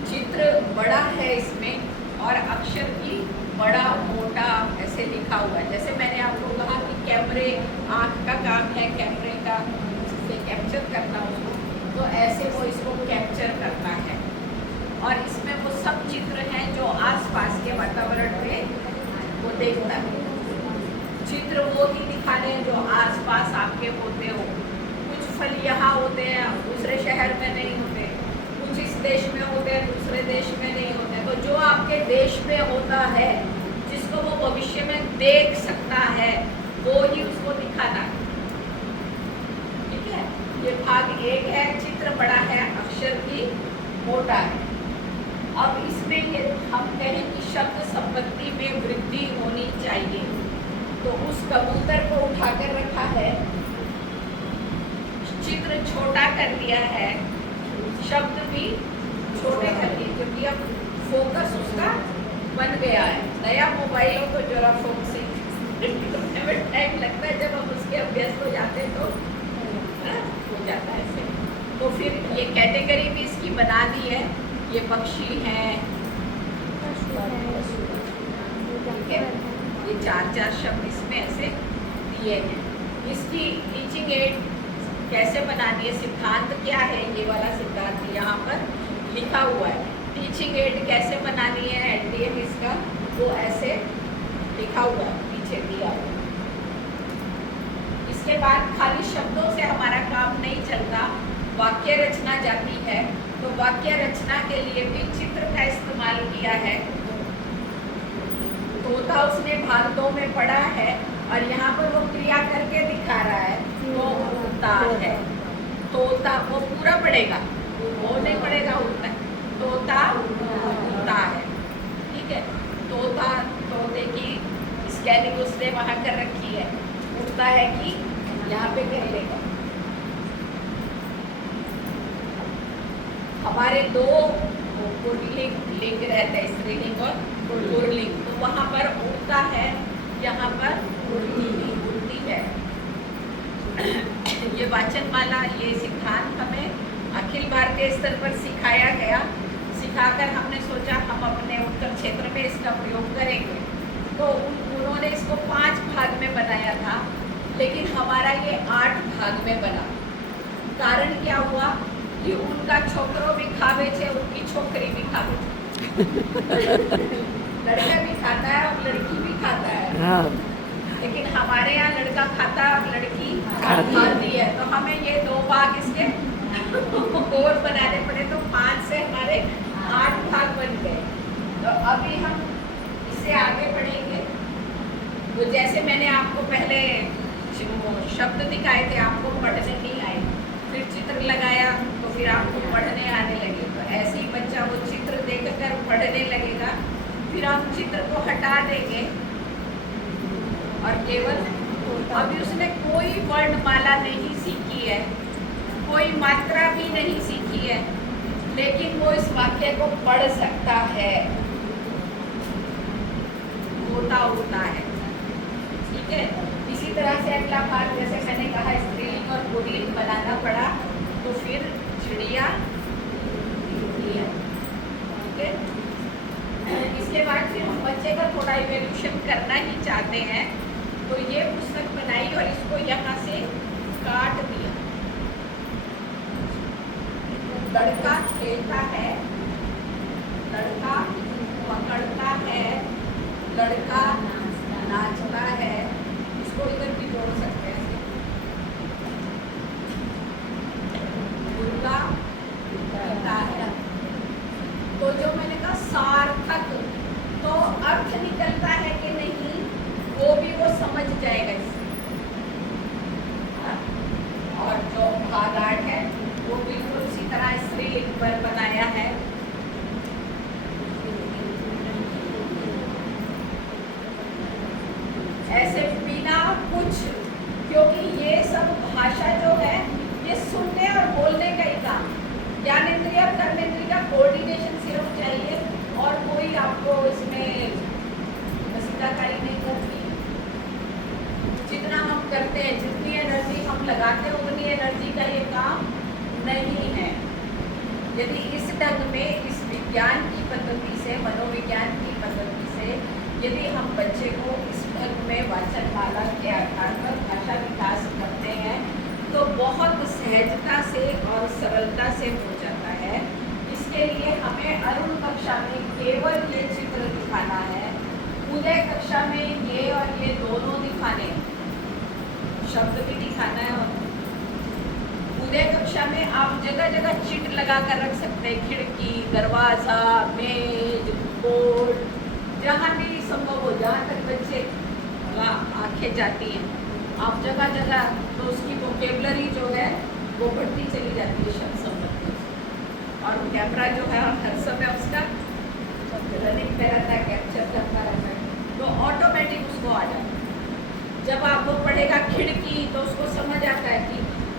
चित्र बड़ा है इसमें, और अक्षर भी बड़ा मोटा ऐसे लिखा हुआ है। जैसे मैंने आपको कहा कि कैमरे, आँख का काम है कैमरे का, से कैप्चर करना उसको, तो ऐसे वो इसको कैप्चर करना है। और इसमें वो सब चित्र हैं जो आसपास के वातावरण में वो देखता है। चित्र वो ही दिखाने हैं जो आसपास आपके होते हो। कुछ फल यहाँ होते हैं, दूसरे शहर में नहीं होते, कुछ इस देश में होते हैं, दूसरे देश में नहीं होते। तो जो आपके देश में होता है, जिसको वो भविष्य में देख सकता है, वो ही उसको दिखाना है। ठीक है, ये भाग 1 है, चित्र बड़ा है, अक्षर भी मोटा है। अब इसमें ये हम कहें कि शब्द संपत्ति में वृद्धि होनी चाहिए, तो उस कबूतर को उठाकर रखा है, चित्र छोटा कर दिया है, शब्द भी छोटे कर दिए, क्योंकि अब फोकस उसका बन गया है। नया मोबाइल हो तो जरा फोकसिंग करने में टाइम लगता है, जब हम उसके अभ्यस्त हो जाते हैं तो हो जाता है ऐसे। तो फिर ये कैटेगरी भी इसकी बना दी है, ये पक्षी हैं, ठीक है, ये 4 शब्द इसमें ऐसे दिए हैं। इसकी टीचिंग एड कैसे बनानी है, सिद्धांत क्या है, ये वाला सिद्धांत यहाँ पर लिखा हुआ है। टीचिंग एड कैसे बनानी है, एनडीएम इसका वो ऐसे लिखा हुआ है, पीछे दिया हुआ। इसके बाद खाली शब्दों से हमारा काम नहीं चलता, वाक्य रचना जाती है। तो वाक्य रचना के लिए भी चित्र का इस्तेमाल किया है। तोता उसने भाग 2 में पढ़ा है, और यहाँ पर वो क्रिया करके दिखा रहा है, वो उड़ता है। तोता वो पूरा पढ़ेगा, वो नहीं पढ़ेगा, उड़ता है। तोता उड़ता है, ठीक है। तोता, तोते की स्कैनिंग उसने वहाँ कर रखी है, उड़ता है कि यहाँ पे कर लेगा। हमारे 2 पुल्लिंग रहते हैं, स्त्रीलिंग और पुल्लिंग, तो वहाँ पर उड़ता है, यहाँ पर उड़ती है। ये वाचनमाला, ये सिद्धांत हमें अखिल भारतीय स्तर पर सिखाया गया। सिखाकर हमने सोचा हम अपने उत्तर क्षेत्र में इसका प्रयोग करेंगे। तो उन्होंने इसको 5 भाग में बनाया था, लेकिन हमारा ये 8 भाग में बना। कारण क्या हुआ कि उनका छोकरो भी खावे छे, उनकी छोकरी भी खावे छे। लड़का भी खाता है और लड़की भी खाता है। हाँ। लेकिन हमारे यहाँ लड़का खाता है और लड़की खाती है। तो हमें ये 2 भाग इसके और बनाने पड़े, तो 5 से हमारे 8 भाग बन गए। तो अभी हम इससे आगे बढ़ेंगे। तो जैसे मैंने आपको पहले शब्द दिखाए थे, आपको पढ़ने नहीं आए, फिर चित्र लगाया तो फिर आपको पढ़ने आने लगे। तो ऐसे ही बच्चा वो चित्र देखकर पढ़ने लगेगा, फिर हम चित्र को हटा देंगे और केवल अभी उसने कोई वर्णमाला नहीं सीखी है, कोई मात्रा भी नहीं सीखी है, लेकिन वो इस वाक्य को पढ़ सकता है, होता है। ठीक है, इसी तरह से अगला भाग, जैसे मैंने कहा स्त्रीलिंग और पुल्लिंग बनाना पड़ा, तो फिर चिड़िया, ठीक है। इसके बाद फिर हम बच्चे का थोड़ा इवोल्यूशन करना ही चाहते हैं, तो ये पुस्तक बनाई और इसको यहाँ से काट दिया। लड़का खेलता है, लड़का पकड़ता है, लड़का नाचता है, इसको इधर भी जोड़ सकते हैं। दुर्गा पीता है। तो जो मैंने कहा सार्थक, तो अर्थ निकलता है कि नहीं वो भी वो समझ जाएगा इससे। और जो भाग 8 है वो बिल्कुल उसी तरह स्त्रीलिंग पर बनाया है। ऐसे बिना कुछ, क्योंकि ये सब भाषा जो है ये सुनने और बोलने का ही काम, ज्ञानेंद्रिय और कर्मेंद्रिय का कोऑर्डिनेशन सिर्फ चाहिए और कोई आपको इसमें वसीलाकारी नहीं करती। जितना हम करते हैं, जितनी एनर्जी हम लगाते हैं, उतनी एनर्जी का ये काम नहीं है। यदि इस ढंग में, इस विज्ञान की पद्धति से, मनोविज्ञान की पद्धति से यदि हम बच्चे को इस ढंग में वाचनमाला के आधार पर भाषा विकास करते हैं तो बहुत सहजता से और सरलता से हो जाता है। इसके लिए हमें अरुण कक्षा में केवल ये चित्र दिखाना है, उदय कक्षा में ये और ये दोनों दिखाने, शब्द भी दिखाना है। और उदय कक्षा में आप जगह जगह चिट लगा कर रख सकते हैं, खिड़की, दरवाज़ा, मेज, बोर्ड, जहाँ भी संभव हो, जहाँ तक बच्चे आंखें जाती हैं, आप जगह जगह, तो उसकी वोकेबलरी जो है वो बढ़ती चली जाती है शब्द संबंधी। और कैमरा जो है हर समय उसका रनिंग पे रहता है, कैप्चर करता रहता है, तो ऑटोमेटिक उसको आ जाता है। जब आप वो पढ़ेगा खिड़की, तो उसको समझ आता है कि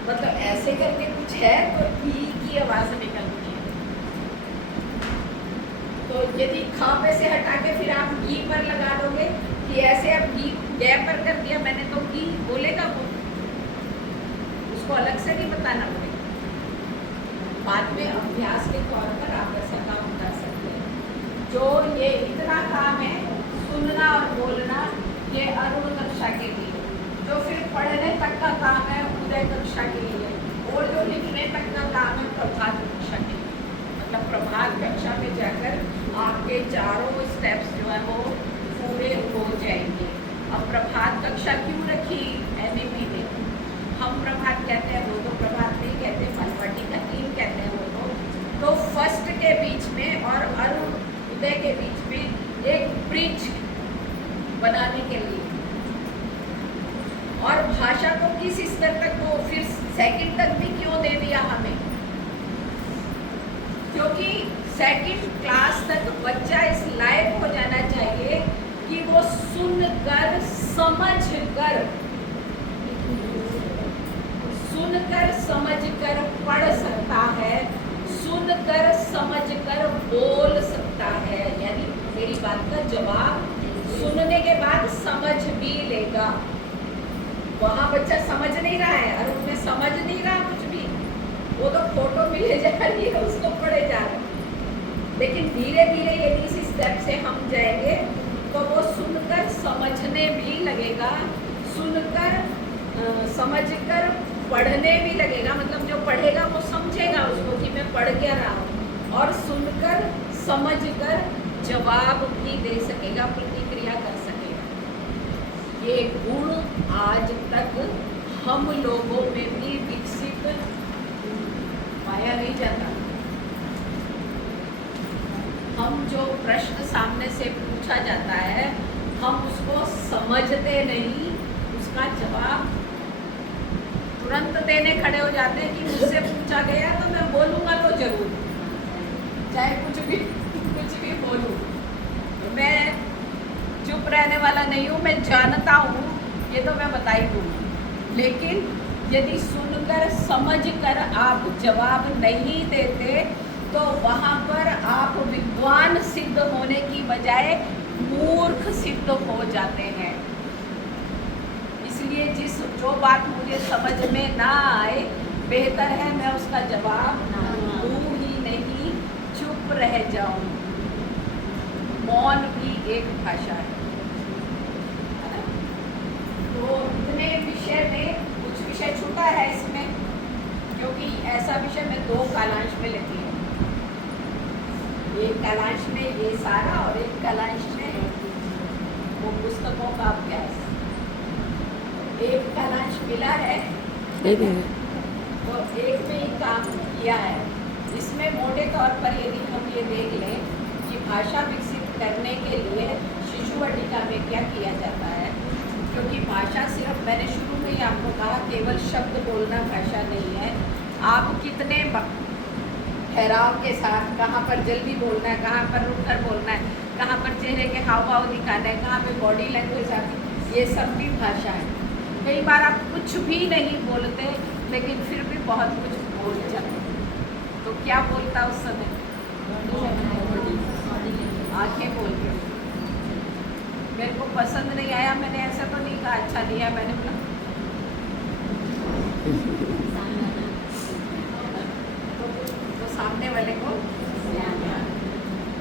मतलब ऐसे करके कुछ है तो ई की आवाज़ निकलती है। तो यदि ख पे से हटा के फिर आप ई पर लगा दोगे कि ऐसे अब ई गै पर कर दिया मैंने, तो ई बोलेगा वो, उसको अलग से नहीं बताना पड़ेगा। बाद में अभ्यास के तौर पर आप ऐसा काम कर सकते हैं। जो ये इतना काम है सुनना और बोलना, ये अरुण कक्षा के लिए। जो फिर पढ़ने तक का काम है उदय कक्षा के लिए, और जो लिखने तक का काम है प्रभात कक्षा के लिए। मतलब प्रभात कक्षा में जाकर आपके चारों स्टेप्स जो है वो पूरे हो जाएंगे। अब प्रभात कक्षा क्यों रखी एनएमई ने? हम प्रभात कहते हैं, वो तो प्रभात नहीं कहते, मनपट्टी का 3 कहते हैं वो तो फर्स्ट के बीच में और अरुण उदय के बीच में एक ब्रिज बनाने के लिए। और भाषा को किस स्तर तक, तो फिर सेकंड तक भी क्यों दे दिया हमें? क्योंकि सेकंड क्लास तक बच्चा इस लायक हो जाना चाहिए कि वो सुनकर समझकर पढ़ सकता है, सुनकर समझकर बोल सकता है। यानी मेरी बात का जवाब सुनने के बाद समझ भी लेगा। वहाँ बच्चा समझ नहीं रहा है और उसमें समझ नहीं रहा कुछ भी, वो तो फोटो मिले जा रही है, उसको पढ़े जा रहे हैं। लेकिन धीरे धीरे यदि इस स्टेप से हम जाएंगे तो वो सुनकर समझने भी लगेगा, सुनकर समझकर पढ़ने भी लगेगा। मतलब जो पढ़ेगा वो समझेगा उसको कि मैं पढ़ क्या रहा हूँ, और सुनकर समझकर जवाब भी दे सकेगा, प्रतिक्रिया कर सकेगा। ये गुण आज तक हम लोगों में भी विकसित पाया नहीं जाता। हम जो प्रश्न सामने से पूछा जाता है हम उसको समझते नहीं, उसका जवाब तुरंत देने खड़े हो जाते हैं कि मुझसे पूछा गया तो मैं बोलूँगा तो जरूर, चाहे कुछ भी बोलूँ। मैं रहने वाला नहीं हूँ, मैं जानता हूँ, ये तो मैं बता ही दूँगी। लेकिन यदि सुनकर समझकर आप जवाब नहीं देते तो वहाँ पर आप विद्वान सिद्ध होने की बजाय मूर्ख सिद्ध हो जाते हैं। इसलिए जो बात मुझे समझ में ना आए, बेहतर है मैं उसका जवाब दूँ ही नहीं, चुप रह जाऊं। मौन भी एक भाषा है ना? तो इतने विषय में कुछ विषय छूटा है इसमें, क्योंकि ऐसा विषय मैं 2 कालांश में लेती हूँ। एक कालांश में ये सारा और एक कालांश में वो पुस्तकों का अभ्यास। एक कालांश मिला है तो एक में ही काम किया है। इसमें मोटे तौर पर यदि हम ये देख लें कि भाषा विकसित करने के लिए शिशु वाटिका में क्या किया जाता है, क्योंकि भाषा सिर्फ, मैंने शुरू में ही आपको कहा, केवल शब्द बोलना भाषा नहीं है। आप कितने ठहराव के साथ, कहाँ पर जल्दी बोलना है, कहाँ पर रुककर बोलना है, कहाँ पर चेहरे के हाव भाव दिखाना है, कहाँ पे बॉडी लैंग्वेज आती है, ये सब भी भाषा है। कई बार आप कुछ भी नहीं बोलते लेकिन फिर भी बहुत कुछ बोल जाते। तो क्या बोलता उस समय? आंखें बोल के। मेरे को पसंद नहीं आया, मैंने ऐसा तो नहीं कहा अच्छा नहीं है, मैंने बोला तो सामने वाले को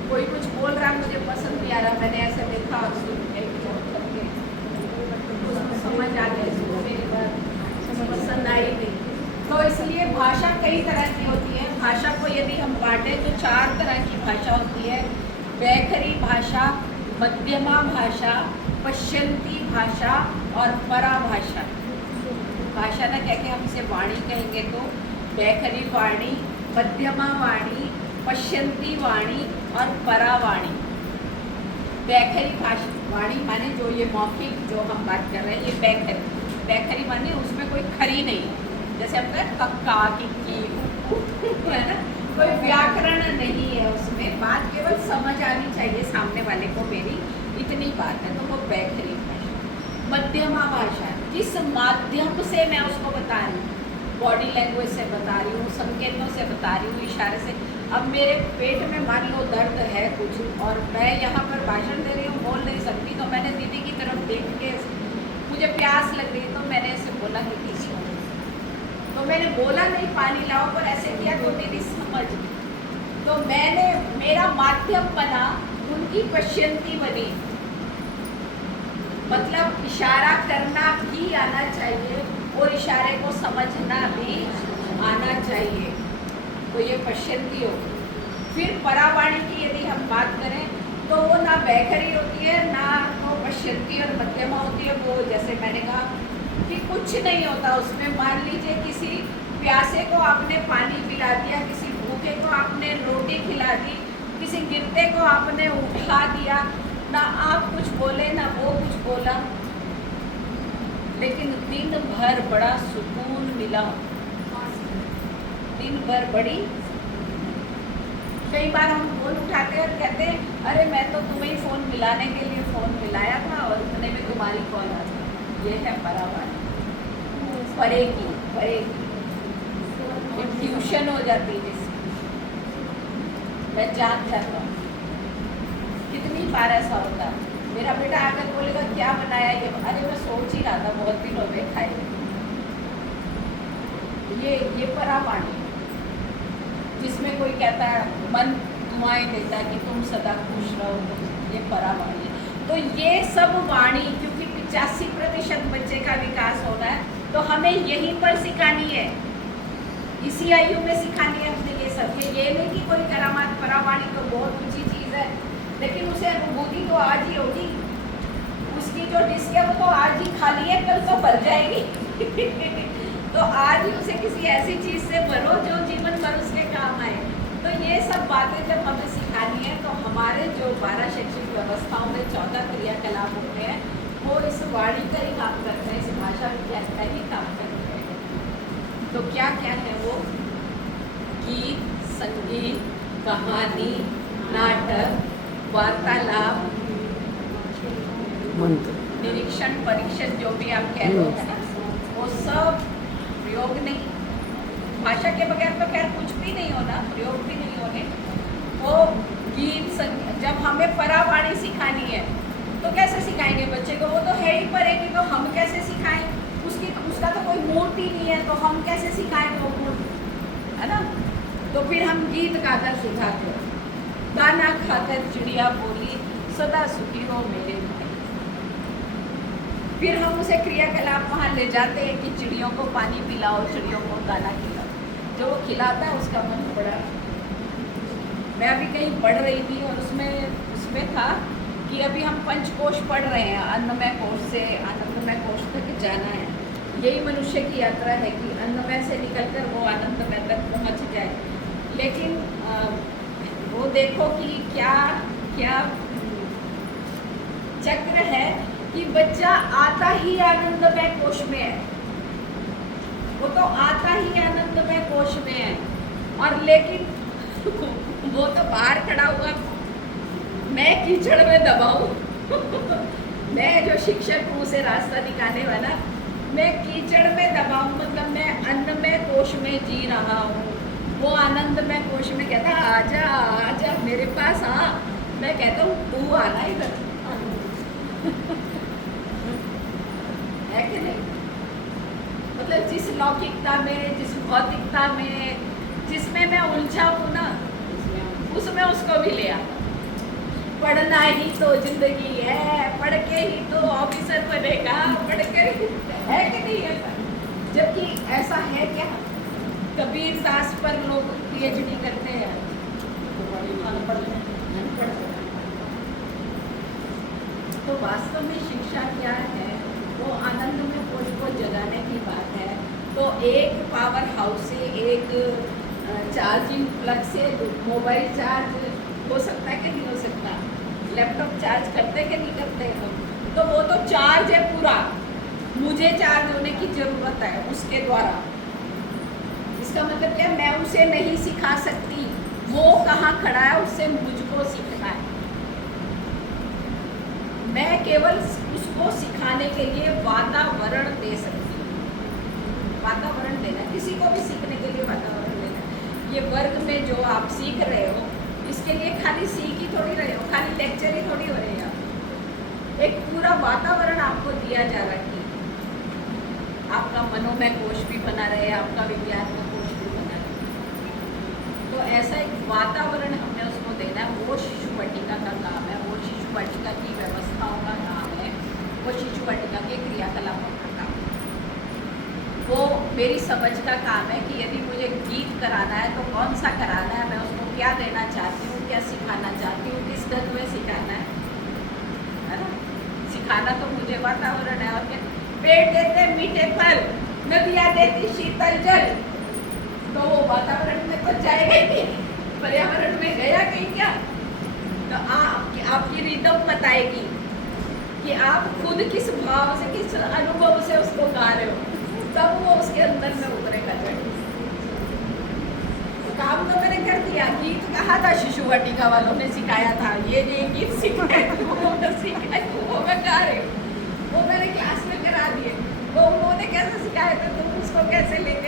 कोई कुछ बोल रहा, मुझे पसंद नहीं आ रहा, मैंने ऐसे देखा और सुन के समझ आ गया, इसको मेरी बात पसंद आई नहीं। तो इसलिए भाषा कई तरह की होती है। भाषा को यदि हम बांटें तो 4 तरह की भाषा होती है। वैखरी भाषा, मध्यमा भाषा, पश्यंती भाषा और पराभाषा। भाषा ना कह के हम इसे वाणी कहेंगे तो वैखरी वाणी, मध्यमा वाणी, पश्यंती वाणी और परावाणी। वैखरी भाषा वाणी माने जो ये मौखिक जो हम बात कर रहे हैं, ये वैखरी। वैखरी माने उसमें कोई खरी नहीं है, जैसे हम कहते कक्का किक्की है ना, कोई व्याकरण नहीं है उसमें, बात केवल समझ आनी चाहिए सामने वाले को, मेरी इतनी बात है, तो वो वैखरी भाषा। मध्यमा भाषा, जिस माध्यम से मैं उसको बता रही हूँ, बॉडी लैंग्वेज से बता रही हूँ, संकेतों से बता रही हूँ, इशारे से। अब मेरे पेट में मान लो दर्द है कुछ और मैं यहाँ पर भाषण दे रही हूँ, बोल नहीं सकती, तो मैंने दीदी की तरफ देख के, मुझे प्यास लग रही तो मैंने ऐसे बोला कि किसी को, तो मैंने बोला नहीं पानी लाओ, पर ऐसे किया तो मेरी समझ, तो मैंने, मेरा माध्यम बना, उनकी पश्यंती बनी। मतलब इशारा करना भी आना चाहिए और इशारे को समझना भी आना चाहिए, तो ये पश्यंती होगी। फिर परावाणी की यदि हम बात करें तो वो ना वैखरी होती है, ना वो पश्यंती और मध्यमा होती है। वो जैसे मैंने कहा कि कुछ नहीं होता उसमें। मान लीजिए किसी प्यासे को आपने पानी पिला दिया, किसी भूखे को आपने रोटी खिला दी, किसी गिरते को आपने उठा दिया, ना आप कुछ बोले ना वो कुछ बोला, लेकिन दिन भर बड़ा सुकून मिला, दिन भर बड़ी। कई बार हम फोन उठाते हैं और कहते हैं अरे मैं तो तुम्हें फ़ोन मिलाने के लिए फ़ोन मिलाया था और इतने में तुम्हारी कॉल आ गई। ये है परावाणी, परेगी परेगी, ट्यूशन हो जाती है जिसकी। मैं जान जाता हूँ कितनी बार ऐसा होता है। मेरा बेटा आकर बोलेगा क्या बनाया ये, अरे मैं सोच ही रहा था बहुत दिन हो गए खाए। ये परावाणी, जिसमें कोई कहता है मन दुआएं देता है कि तुम सदा खुश रहो, तो ये परावाणी। तो ये सब वाणी, क्योंकि 85% बच्चे का विकास होना है, तो हमें यहीं पर सिखानी है, इसी आयु में सिखानी है अपने ये सब। ये नहीं कि कोई करामात, परावाणी तो बहुत ऊंची चीज़ है, लेकिन उसे अनुभूति तो आज ही होगी। उसकी जो डिश है वो तो आज ही खा ली है, कल तो भर जाएगी। तो आज ही उसे किसी ऐसी चीज़ से भरो जो जीवन भर उसके काम आए। तो ये सब बातें जब हमें सिखानी है, तो हमारे जो 12 शैक्षिक व्यवस्थाओं में 14 क्रियाकलाप होते हैं, वो इस वाणी का ही काम करते हैं, इस भाषा विज्ञान का ही काम करते हैं। तो क्या क्या है वो? गीत, संगीत, कहानी, नाटक, वार्तालाप, म्हणतो निरीक्षण परीक्षण जो भी आप कह रहे हो ना, वो सब प्रयोग नहीं, भाषा के बगैर तो खैर कुछ भी नहीं होना, प्रयोग भी नहीं होने। वो गीत संगीत, जब हमें परावाणी सिखानी है तो कैसे सिखाएंगे बच्चे को? वो तो है ही पढ़ेगी, तो हम कैसे सिखाएं? उसका तो कोई मूर्ति नहीं है, तो हम कैसे सिखाएं वो मूर्ति, है ना? तो फिर हम गीत गाकर सिखाते हैं, दाना खाकर चिड़िया बोली सदा सुखी हो मेरे भाई। फिर हम उसे क्रियाकलाप वहाँ ले जाते हैं कि चिड़ियों को पानी पिलाओ, चिड़ियों को दाना खिलाओ। जो वो खिलाता है उसका मन बड़ा। मैं अभी कहीं पढ़ रही थी और उसमें था कि अभी हम पंचकोश पढ़ रहे हैं, अन्नमय कोश से आनंदमय कोश तक जाना है। यही मनुष्य की यात्रा है कि अन्नमय से निकलकर वो आनंदमय तक पहुंच जाए। लेकिन वो देखो कि क्या क्या चक्र है कि बच्चा आता ही आनंदमय कोश में है, वो तो आता ही आनंदमय कोश में है, और लेकिन वो तो बाहर खड़ा हुआ, मैं कीचड़ में दबाऊं मैं जो शिक्षक हूँ उसे रास्ता दिखाने वाला, मैं कीचड़ में दबाऊं, मतलब मैं अन्नमय कोश में जी रहा हूँ। वो आनंदमय कोश में कहता है आजा आजा मेरे पास आ, मैं कहता हूँ तू आना इधर है कि नहीं? मतलब जिस लौकिकता में, जिस भौतिकता में, जिसमें मैं उलझा हूँ ना, उसमें उसको भी ले आता। पढ़ना ही तो जिंदगी है, पढ़ के ही तो ऑफिसर बनेगा, पढ़ के है कि नहीं ऐसा? जबकि ऐसा है क्या? कबीर दास पर लोग पीएचडी करते हैं, तो वास्तव में शिक्षा क्या है? वो आनंद में कोश को जगाने की बात है। तो एक पावर हाउस से, एक चार्जिंग प्लग से मोबाइल चार्ज हो सकता है कि नहीं हो सकता? लैपटॉप चार्ज करते कि नहीं करते हम? तो वो तो चार्ज है पूरा, मुझे चार्ज होने की ज़रूरत है उसके द्वारा। इसका मतलब क्या? मैं उसे नहीं सिखा सकती, वो कहाँ खड़ा है, उससे मुझको सीखना है। मैं केवल उसको सिखाने के लिए वातावरण दे सकती हूँ। वातावरण देना, किसी को भी सीखने के लिए वातावरण देना। ये वर्ग में जो आप सीख रहे हो, इसके लिए खाली सीख ही थोड़ी रहे हो, खाली लेक्चर ही थोड़ी हो रहे हैं। एक पूरा वातावरण आपको दिया जा रहा है, आपका मनोमय कोश भी बना रहे, आपका विज्ञान का कोश भी बना रहे। तो ऐसा एक वातावरण हमने उसको देना है। वो शिशु वाटिका का काम है, वो शिशु वाटिका की व्यवस्थाओं का काम है, वो शिशु वाटिका के क्रियाकलापों का काम है। वो मेरी समझ का काम है कि यदि मुझे गीत कराना है तो कौन सा कराना है, मैं उसको क्या देना चाहती हूँ, क्या सिखाना चाहती हूँ, किस ढंग में सिखाना है ना? सिखाना तो मुझे वातावरण है। और क्या? पेड़ देते मीठे फल, नदियाँ देती शीतल जल, तो वो वातावरण में तो जाएगा ही नहीं, पर्यावरण में गया कहीं क्या? तो आपकी रिदम बताएगी कि आप खुद किस भाव से, किस अनुभव से उसको गा रहे हो, तब वो उसके अंदर में उतरेगा। तो काम तो मैंने कर दिया, गीत कहा था शिशु वाटिका वालों ने सिखाया था, ये गीत सिखाए वो मैं गा रही हूँ, वो मैंने क्लास में करा दिए। वो उन्होंने कैसे सिखाया था, तुम उसको कैसे लेके